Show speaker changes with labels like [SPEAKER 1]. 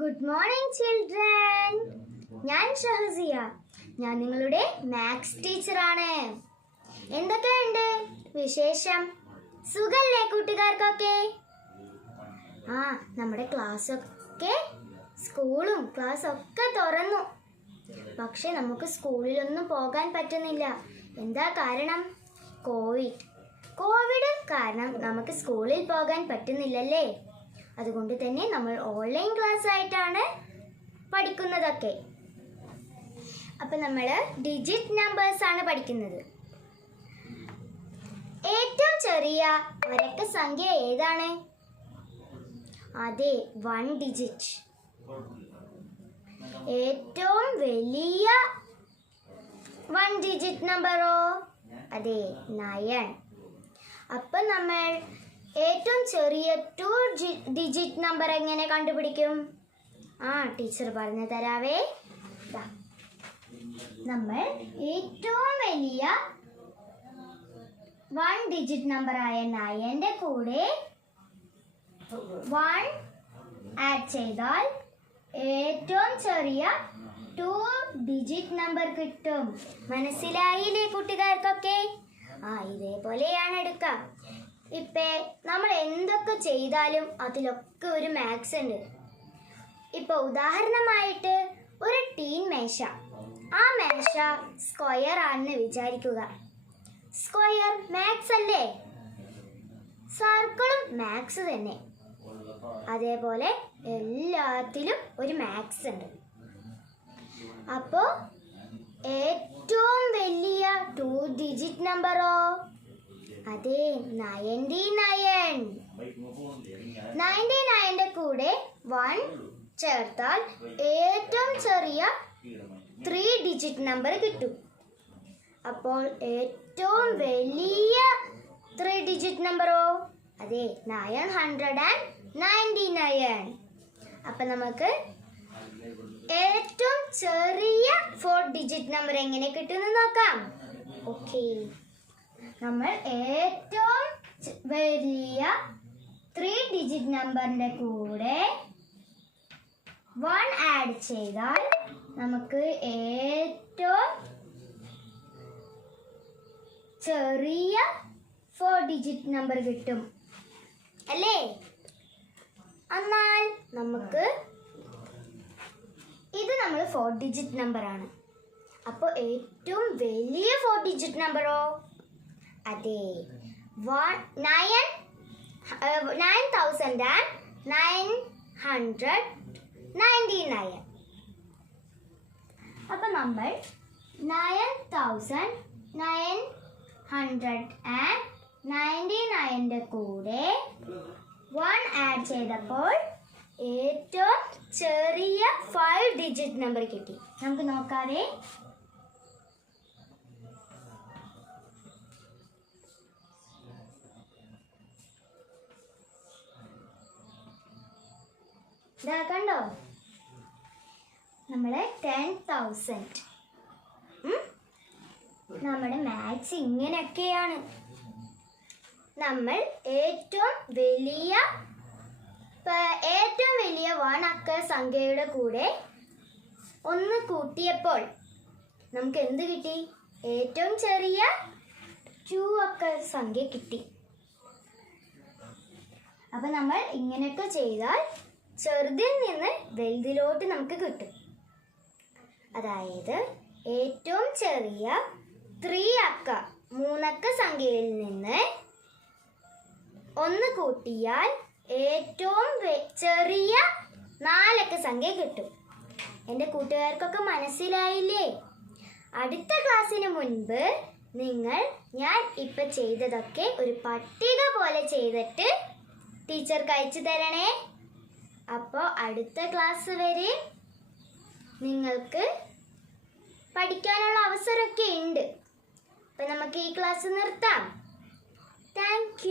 [SPEAKER 1] Good morning children ഞാൻ ഷഹസിയ. ഞാൻ നിങ്ങളുടെ മാത്സ് ടീച്ചറാണ് എന്തൊക്കെയുണ്ട് വിശേഷം? സുഖല്ലേ കൂട്ടുകാർക്കൊക്കെ? ആ നമ്മുടെ ക്ലാസ്സൊക്കെ സ്കൂളും ക്ലാസ് ഒക്കെ തുറന്നു. പക്ഷെ നമുക്ക് സ്കൂളിലൊന്നും പോകാൻ പറ്റുന്നില്ല. എന്താ കാരണം? കോവിഡ് കോവിഡ് കാരണം നമുക്ക് സ്കൂളിൽ പോകാൻ പറ്റുന്നില്ലല്ലേ? അതുകൊണ്ട് തന്നെ നമ്മൾ ഓൺലൈൻ ക്ലാസ് ആയിട്ടാണ് പഠിക്കുന്നതൊക്കെ. അപ്പം നമ്മൾ ഡിജിറ്റ് നമ്പേഴ്സ് ആണ് പഠിക്കുന്നത്. ഏറ്റവും ചെറിയ ഒരക്ക സംഖ്യ ഏതാണ്? അതെ വൺ ഡിജിറ്റ് ഏറ്റവും വലിയ വൺ ഡിജിറ്റ് നമ്പറോ അതെ നയൻ അപ്പം നമ്മൾ ഏറ്റവും ചെറിയ ടു ഡിജിറ്റ് നമ്പർ എങ്ങനെ കണ്ടുപിടിക്കും? ആ ടീച്ചർ പറഞ്ഞു തരാവേ. നമ്മൾ ഏറ്റവും വലിയ വൺ ഡിജിറ്റ് നമ്പർ നമ്പറായ നയന്റെ കൂടെ വൺ ആഡ് ചെയ്താൽ ഏറ്റവും ചെറിയ ടു ഡിജിറ്റ് നമ്പർ കിട്ടും. മനസ്സിലായില്ലേ കുട്ടികൾക്കൊക്കെ ആ ഇതേപോലെയാണ് എടുക്കാം. ഇപ്പേ നമ്മൾ എന്തൊക്കെ ചെയ്താലും അതിലൊക്കെ ഒരു മാത്സ് ഉണ്ട്. ഇപ്പോൾ ഉദാഹരണമായിട്ട് ഒരു ടീൻ മേശ. ആ മേശ സ്ക്വയർ ആണെന്ന് വിചാരിക്കുക. സ്ക്വയർ മാത്സ് അല്ലേ? സർക്കിളും മാത്സ് തന്നെ. അതേപോലെ എല്ലാത്തിലും ഒരു മാത്സ് ഉണ്ട്. അപ്പോൾ ഏറ്റവും വലിയ ടു ഡിജിറ്റ് നമ്പറോ അതെ നയന്റി നയൻ. നയന്റി നയന്റെ കൂടെ വൺ ചേർത്താൽ ഏറ്റവും ചെറിയ ത്രീ ഡിജിറ്റ് നമ്പർ കിട്ടും. അപ്പോൾ ഏറ്റവും വലിയ ത്രീ ഡിജിറ്റ് നമ്പറോ? അതെ nine hundred and ninety nine. അപ്പം നമുക്ക് ഏറ്റവും ചെറിയ ഫോർ ഡിജിറ്റ് നമ്പർ എങ്ങനെ കിട്ടുമെന്ന് നോക്കാം. ഓക്കെ. നമ്മൾ ഏറ്റവും വലിയ ത്രീ ഡിജിറ്റ് നമ്പറിന്റെ കൂടെ വൺ ആഡ് ചെയ്താൽ നമുക്ക് ഏറ്റവും ചെറിയ ഫോർ ഡിജിറ്റ് നമ്പർ കിട്ടും. അല്ലേ? എന്നാൽ നമുക്ക് ഇത് നമ്മൾ ഫോർ ഡിജിറ്റ് നമ്പറാണ് അപ്പോൾ ഏറ്റവും വലിയ ഫോർ ഡിജിറ്റ് നമ്പറോ അതെ. One nine nine thousand and nine hundred ninety nine അപ്പം നമ്മൾ nine thousand nine hundred and ninety നയന്റെ കൂടെ വൺ ആഡ് ചെയ്തപ്പോൾ ഏറ്റവും ചെറിയ ഫൈവ് ഡിജിറ്റ് നമ്പർ കിട്ടി. നമുക്ക് നോക്കാതെ ഇതാ കണ്ടോ നമ്മളെ ടെൻ തൗസൻഡ് നമ്മുടെ മാത്സ് ഇങ്ങനെയൊക്കെയാണ്. നമ്മൾ ഏറ്റവും വലിയ ഏറ്റവും വലിയ വൺ അക്ക സംഖ്യയുടെ കൂടെ ഒന്ന് കൂട്ടിയപ്പോൾ നമുക്ക് എന്ത് കിട്ടി? ഏറ്റവും ചെറിയ ടു അക്ക സംഖ്യ കിട്ടി. അപ്പം നമ്മൾ ഇങ്ങനെയൊക്കെ ചെയ്താൽ ചെറുതിൽ നിന്ന് വലുതിലോട്ട് നമുക്ക് കിട്ടും. അതായത് ഏറ്റവും ചെറിയ ത്രീ അക്ക മൂന്നക്ക സംഖ്യയിൽ നിന്ന് ഒന്ന് കൂട്ടിയാൽ ഏറ്റവും ചെറിയ നാലക്ക സംഖ്യ കിട്ടും. എന്റെ കൂട്ടുകാർക്കൊക്കെ മനസ്സിലായില്ലേ? അടുത്ത ക്ലാസ്സിന് മുൻപ് നിങ്ങൾ ഞാൻ ഇപ്പം ചെയ്തതൊക്കെ ഒരു പട്ടിക പോലെ ചെയ്തിട്ട് ടീച്ചർക്ക് അയച്ചു തരണേ. അപ്പോൾ അടുത്ത ക്ലാസ് വരെ നിങ്ങൾക്ക് പഠിക്കാനുള്ള അവസരമൊക്കെ ഉണ്ട്. അപ്പം നമുക്ക് ഈ ക്ലാസ് നിർത്താം. താങ്ക്